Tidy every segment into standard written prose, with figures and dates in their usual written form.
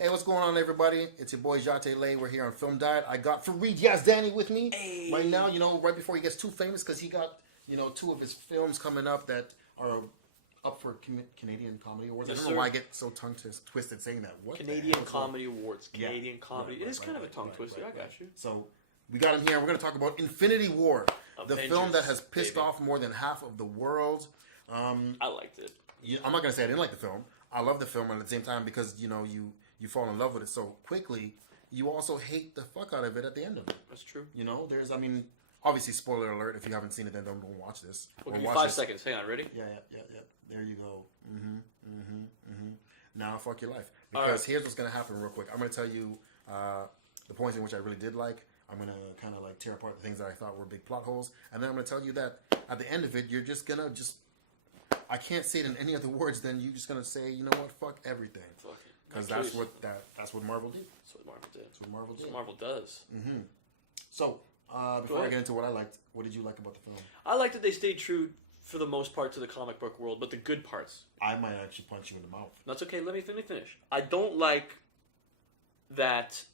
Hey, what's going on, everybody? It's your boy Jahte. We're here on Film Diet. I got Farid Yazdani with me right now. Right before he gets too famous, because he got two of his films coming up that are up for Canadian Comedy Awards. I don't know why I get so tongue twisted saying that. What Canadian Comedy Awards. Canadian Comedy. It is kind of a tongue twister. I got you. So we got him here. We're going to talk about Infinity War, the Avengers, film that has pissed off more than half of the world. I liked it. I'm not going to say I didn't like the film. I love the film, and at the same time, because you fall in love with it so quickly, you also hate the fuck out of it at the end of it. That's true. Obviously, spoiler alert. If you haven't seen it, then don't watch this. We'll give you 5 seconds. Hang on, ready? Yeah. There you go. Now fuck your life. Because here's what's going to happen real quick. I'm going to tell you the points in which I really did like. I'm going to kind of like tear apart the things that I thought were big plot holes. And then I'm going to tell you that at the end of it, you're just going to I can't say it in any other words than you're just going to say, you know what, fuck everything. Fuck it. Because that's what Marvel did. That's what Marvel did. That's what Marvel did. That's what Marvel does. Mm-hmm. So, before I get into what I liked, what did you like about the film? I liked that they stayed true, for the most part, to the comic book world, but the good parts. I might actually punch you in the mouth. That's okay. Let me finish. I don't like that...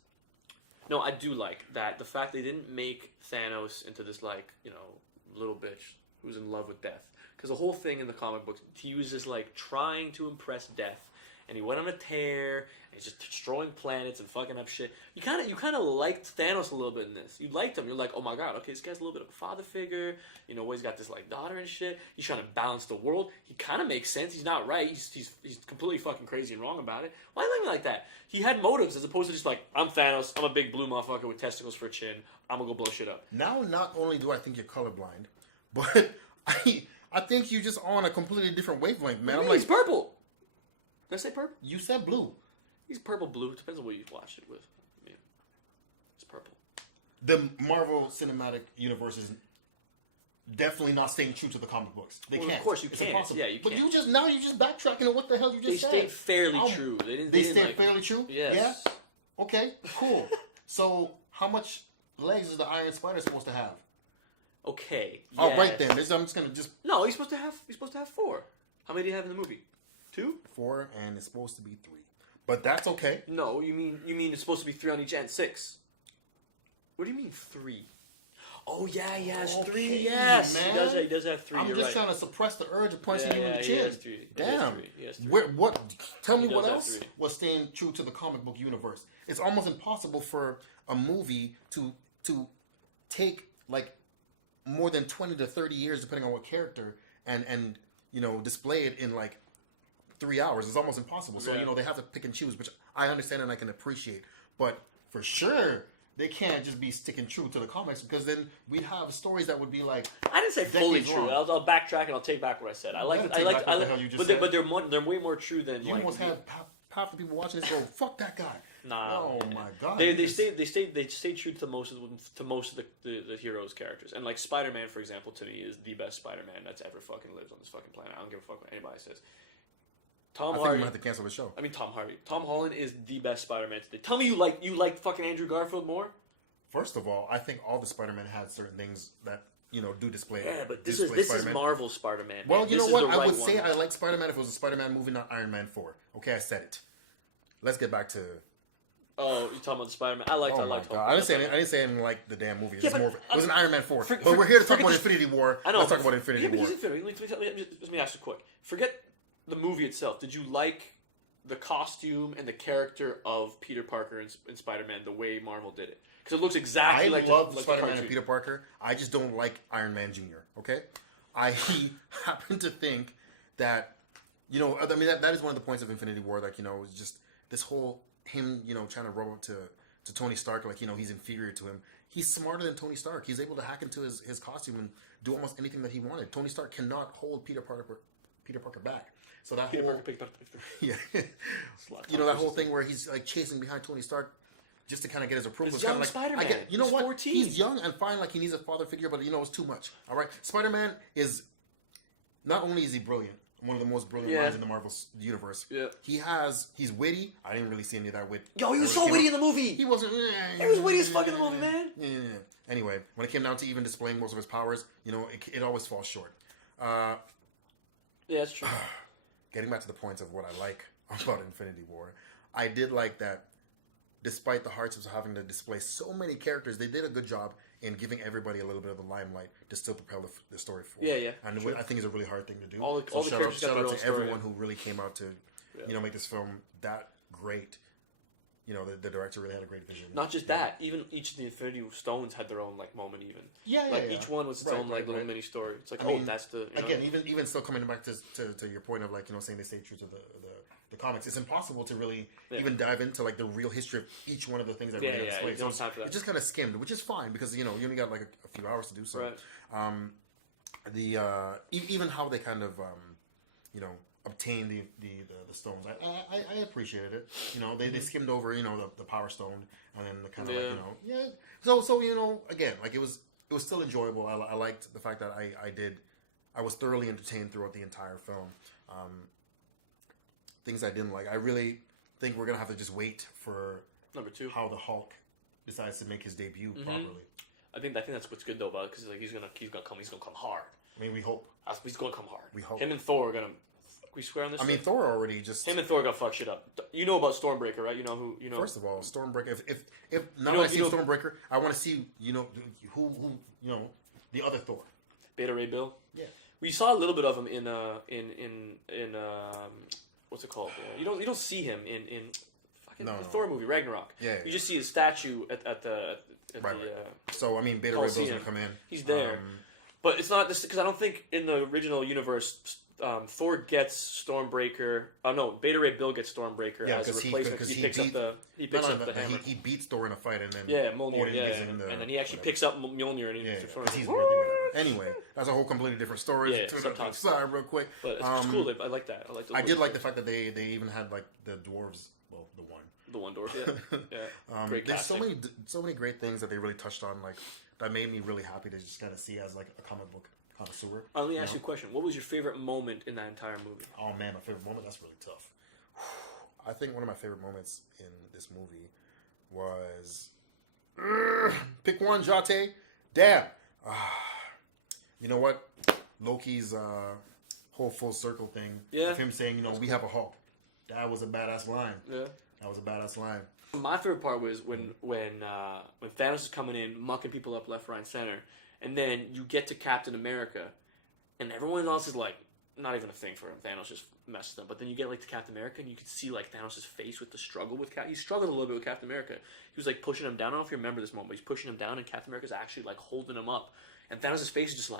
No, I do like that. The fact they didn't make Thanos into this, little bitch who's in love with death. Because the whole thing in the comic books, he was just, trying to impress death. And he went on a tear, and he's just destroying planets and fucking up shit. You kind of liked Thanos a little bit in this. You liked him. You're like, oh my god, okay, this guy's a little bit of a father figure. He's got this daughter and shit. He's trying to balance the world. He kind of makes sense. He's not right. He's completely fucking crazy and wrong about it. Why like me like that? He had motives as opposed to just I'm Thanos. I'm a big blue motherfucker with testicles for a chin. I'm gonna go blow shit up. Now, not only do I think you're colorblind, but I think you're just on a completely different wavelength, man. He's purple. Did I say purple? You said blue. He's purple-blue. It depends on what you watch it with. I mean, it's purple. The Marvel Cinematic Universe is definitely not staying true to the comic books. They can't. Of course you it's can't. Impossible. Yeah, you can't. But you just backtracking on what the hell you just said. They stayed fairly true. They stayed fairly true? Yes. Yeah? Okay, cool. So, how much legs is the Iron Spider supposed to have? Okay. Yeah. Oh, right then. I'm just going to just... No, he's supposed to have 4. How many do you have in the movie? 2? 4, and it's supposed to be 3. But that's okay. No, you mean it's supposed to be 3 on each end, 6. What do you mean 3? Oh yeah, he has 3. Yes, man. He does have 3. I'm just trying to suppress the urge of punching you in the chin. He has 3. Damn. He has 3. What? Tell me what else was staying true to the comic book universe. It's almost impossible for a movie to take more than 20 to 30 years, depending on what character, and display it in 3 hours. It's almost impossible. So they have to pick and choose, which I understand and I can appreciate. But for sure, they can't just be sticking true to the comics, because then we'd have stories that would be I didn't say fully true. I'll backtrack and I'll take back what I said. But they're way more true than you almost have half the people watching this go, fuck that guy. Nah. Oh my god. They stayed true to most of the heroes' characters. And Spider-Man, for example, to me is the best Spider-Man that's ever fucking lived on this fucking planet. I don't give a fuck what anybody says. I think we might have to cancel the show. I mean, Tom Hardy. Tom Holland is the best Spider-Man today. Tell me you like fucking Andrew Garfield more? First of all, I think all the Spider-Man had certain things that do display. Yeah, but this is Marvel Spider-Man. Well, you know what? I would say I like Spider-Man if it was a Spider-Man movie, not Iron Man 4. Okay, I said it. Let's get back to. Oh, you're talking about the Spider-Man. I liked. I didn't say anything like the damn movie. It was an Iron Man 4. But we're here to talk about Infinity War. I know. Let's talk about Infinity War. Let me ask you quick. Forget the movie itself. Did you like the costume and the character of Peter Parker in Spider-Man the way Marvel did it? Because it looks exactly like Spider-Man and Peter Parker. I just don't like Iron Man Jr., okay? I happen to think that, that is one of the points of Infinity War, is just this whole, him, trying to roll up to Tony Stark, he's inferior to him. He's smarter than Tony Stark. He's able to hack into his costume and do almost anything that he wanted. Tony Stark cannot hold Peter Parker back. So that that whole thing where he's chasing behind Tony Stark just to kind of get his approval. It's young Spider-Man. He's 14. He's young and fine, he needs a father figure, but it's too much. All right, Spider-Man is not only is he brilliant, one of the most brilliant minds in the Marvel universe. Yeah, he's witty. I didn't really see any of that wit. Yo, he was so witty in the movie. He wasn't. He was witty as fuck in the movie, man. Yeah. Anyway, when it came down to even displaying most of his powers, it always falls short. Yeah, that's true. Getting back to the points of what I like about Infinity War, I did like that. Despite the hardships of having to display so many characters, they did a good job in giving everybody a little bit of the limelight to still propel the story forward. Yeah. And True. I think it's a really hard thing to do. All the characters got shout their out own to story, everyone who really came out to, make this film that great. The director really had a great vision. Not just that, even each of the Infinity Stones had their own moment. Even each one was its own little mini story. It's like, that's the again, even still coming back to your point of saying they stay true to the comics. It's impossible to really even dive into the real history of each one of the things that really displayed. So it's just kind of skimmed, which is fine because you only got a few hours to do so. Right. Even how they kind of obtain the stones. I appreciated it. They skimmed over the Power Stone and then the kind of So again it was still enjoyable. I liked the fact that I was thoroughly entertained throughout the entire film. Things I didn't like. I really think we're gonna have to just wait for number 2 how the Hulk decides to make his debut properly. I think that's what's good though about it because he's gonna come hard. I mean, we hope he's gonna come hard. We hope him and Thor are gonna. We swear on this. I mean, Thor already just him and Thor got fuck shit up. You know about Stormbreaker, right? You know who. First of all, Stormbreaker. If now that I see Stormbreaker, I want to see who the other Thor. Beta Ray Bill. Yeah. We saw a little bit of him in what's it called? You don't see him in fucking the Thor movie Ragnarok. Yeah. You just see his statue at the. Right. So I mean, Beta Ray Bill's gonna come in. He's there, but it's not this because I don't think in the original universe. Thor gets Stormbreaker. Oh no, Beta Ray Bill gets Stormbreaker as a replacement because he picks up the hammer. He beats Thor in a fight and then Mjolnir, and then he actually picks up Mjolnir and he's worthy with it. Anyway, that's a whole completely different story. Sorry, real quick. But it's cool. I like that. I did like the fact that they even had the dwarves. Well, the one dwarf. Yeah. Great casting. There's so many great things that they really touched on. That made me really happy to just kind of see as a comic book connoisseur. Let me ask you a question. What was your favorite moment in that entire movie? Oh man, my favorite moment? That's really tough. I think one of my favorite moments in this movie was pick one, Jahte. Damn. You know what? Loki's whole full circle thing of him saying, we have a Hulk. That was a badass line. Yeah. That was a badass line. My favorite part was when Thanos is coming in, mucking people up left, right, and center. And then you get to Captain America, and everyone else is not even a thing for him. Thanos just messes them. But then you get to Captain America, and you can see Thanos' face with the struggle with He struggled a little bit with Captain America. He was pushing him down. I don't know if you remember this moment, but he's pushing him down, and Captain America's actually holding him up. And Thanos' face is just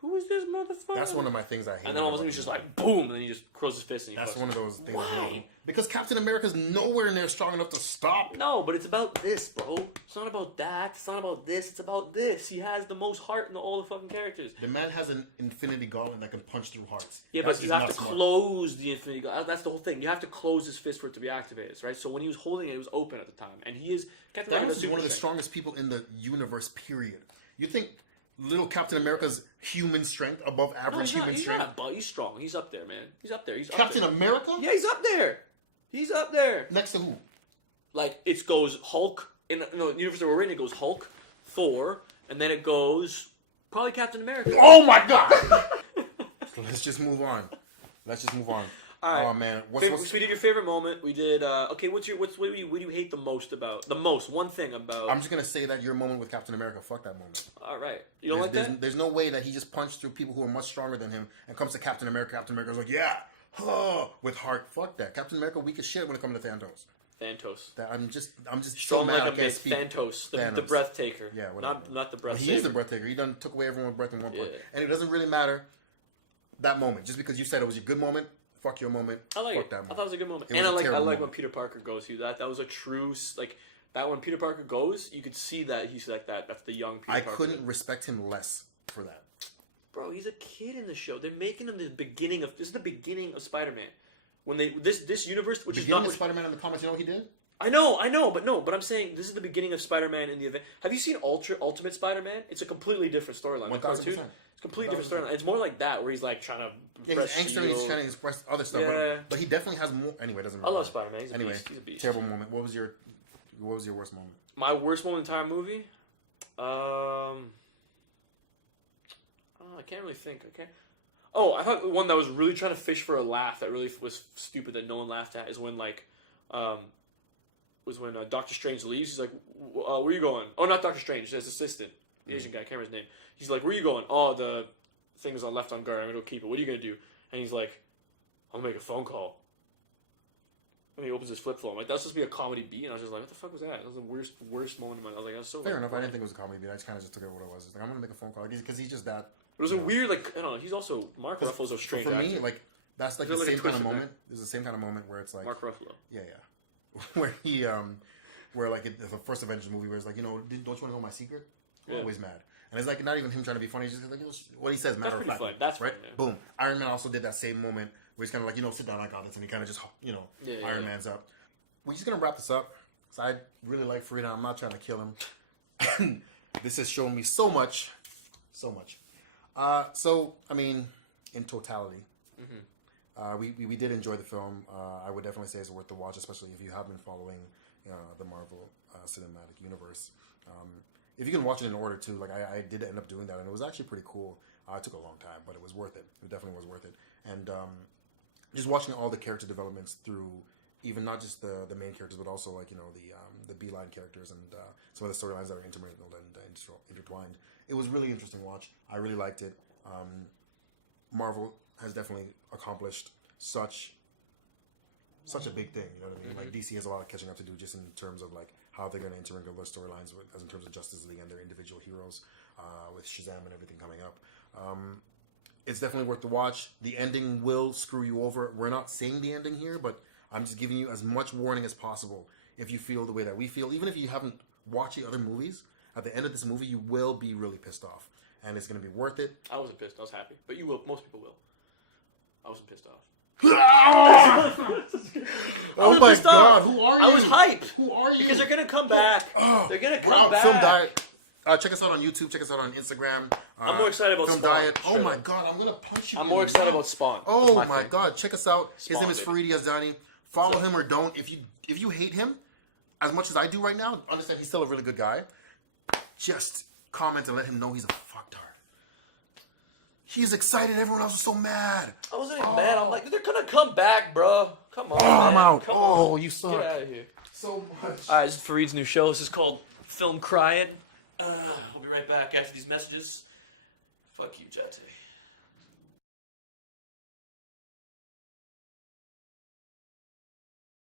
who is this motherfucker? That's one of my things I hate. And then all of a sudden he's just boom, and then he just curls his fist and that's one of those things I hate. Because Captain America's nowhere near strong enough to stop. No, but it's about this, bro. It's not about that. It's not about this. It's about this. He has the most heart in all the fucking characters. The man has an infinity gauntlet that can punch through hearts. Yeah, but you have to close the infinity gauntlet. That's the whole thing. You have to close his fist for it to be activated, right? So when he was holding it, it was open at the time. And he is... Captain America is one of the strongest people in the universe, period. You think... Little Captain America's human strength above average human strength. Not, but he's strong. He's up there, man. He's up there. Captain America? Yeah, he's up there. He's up there. Next to who? It goes Hulk. In the universe that we're in, it goes Hulk, Thor, and then it goes probably Captain America. Oh my God! Let's just move on. All right. Oh man, so we did your favorite moment. We did. Okay, what do you hate the most about one thing about? I'm just gonna say that your moment with Captain America. Fuck that moment. All right, you don't like that? There's no way that he just punched through people who are much stronger than him and comes to Captain America. Captain America's with heart. Fuck that. Captain America weak as shit when it comes to Thanos. I'm just strong so mad like a big Thanos, the breathtaker. Yeah, not the breathtaker. He is the breathtaker. He done took away everyone's breath in one point, and it doesn't really matter that moment. Just because you said it was a good moment. Fuck your moment. I like it. That moment. I thought it was a good moment. And I like when Peter Parker goes through that. That was a true that when Peter Parker goes, you could see that he's that. That's the young Peter Parker. I couldn't respect him less for that. Bro, he's a kid in the show. They're making him the beginning of Spider-Man. When this universe, which is not Spider-Man in the comics, you know what he did? I know, but I'm saying this is the beginning of Spider-Man in the event. Have you seen Ultimate Spider-Man? It's a completely different storyline. 1,000%. It's a completely different storyline. It's more like that, where he's trying to. Yeah, he's angry. He's trying to express other stuff. Yeah. But he definitely has more. Anyway, it doesn't matter. I love Spider-Man. He's a beast. Terrible moment. What was your worst moment? My worst moment in the entire movie? I can't really think. Okay. Oh, I thought the one that was really trying to fish for a laugh that really was stupid that no one laughed at is when was when Doctor Strange leaves. He's like, "Where you going?" Oh, not Doctor Strange. His assistant, the Asian guy. I can't remember his name. He's like, "Where you going?" Oh, the things are left on guard. I'm gonna go keep it. What are you gonna do? And he's like, "I'll make a phone call." And he opens his flip phone. Like, that's supposed to be a comedy beat, and I was just like, "What the fuck was that?" That was the worst moment of my life. I was like, "That's so." Fair enough. I didn't think it was a comedy beat. I just kind of just took it what it was. It's like, I'm gonna make a phone call because he's just that. It was a weird, like, I don't know. He's also Mark Ruffalo's a strange for me, actor. like that's like the There's like a same kind of twist in moment. There's the same kind of moment where it's like Mark Ruffalo. Yeah, where he where like the first Avengers movie where it's like, don't you want to know my secret? I'm always mad, and it's like not even him trying to be funny. He's just like what he says, matter of fact. That's right. Fun, yeah. Boom. Iron Man also did that same moment where he's kind of like sit down, I got this, and he kind of just Iron Man's up. We're just gonna wrap this up. So I really like Farid. I'm not trying to kill him. This has shown me so much. So I mean, in totality, we did enjoy the film. I would definitely say it's worth the watch, especially if you have been following the Marvel Cinematic Universe. If you can watch it in order too, like I did end up doing that, and it was actually pretty cool. It took a long time, but it was worth it. It definitely was worth it. And just watching all the character developments through, even not just the main characters, but also like the beeline characters and some of the storylines that are intermingled and intertwined. It was really interesting watch. I really liked it. Marvel has definitely accomplished such a big thing. You know what I mean? Like DC has a lot of catching up to do, just in terms of like how they're going to intermingle their storylines as in terms of Justice League and their individual heroes, with Shazam and everything coming up. It's definitely worth the watch. The ending will screw you over. We're not saying the ending here, but I'm just giving you as much warning as possible. If you feel the way that we feel, even if you haven't watched the other movies, at the end of this movie, you will be really pissed off. And it's going to be worth it. I wasn't pissed. I was happy. But you will. Most people will. I wasn't pissed off. Oh my God. Who are you? I was hype. Who are you? Because they're going to come back. They're going to come back. Film Diet. Check us out on YouTube. Check us out on Instagram. I'm more excited about Film Spawn. Diet. Oh my God. I'm going to punch you. I'm more excited about Spawn. Oh my God. Check us out. His Spawn, name is Farid Yazdani. Follow him or don't. If you hate him as much as I do right now, understand he's still a really good guy. Just comment and let him know he's a fucktard. He's excited. Everyone else was so mad. I wasn't even mad. I'm like, they're gonna come back, bro. Come on. Oh, man. I'm out. Come on. You suck. Get out of here. So much. Alright, this is Farid's new show. This is called Film Crying. We'll be right back after these messages. Fuck you, Jahte.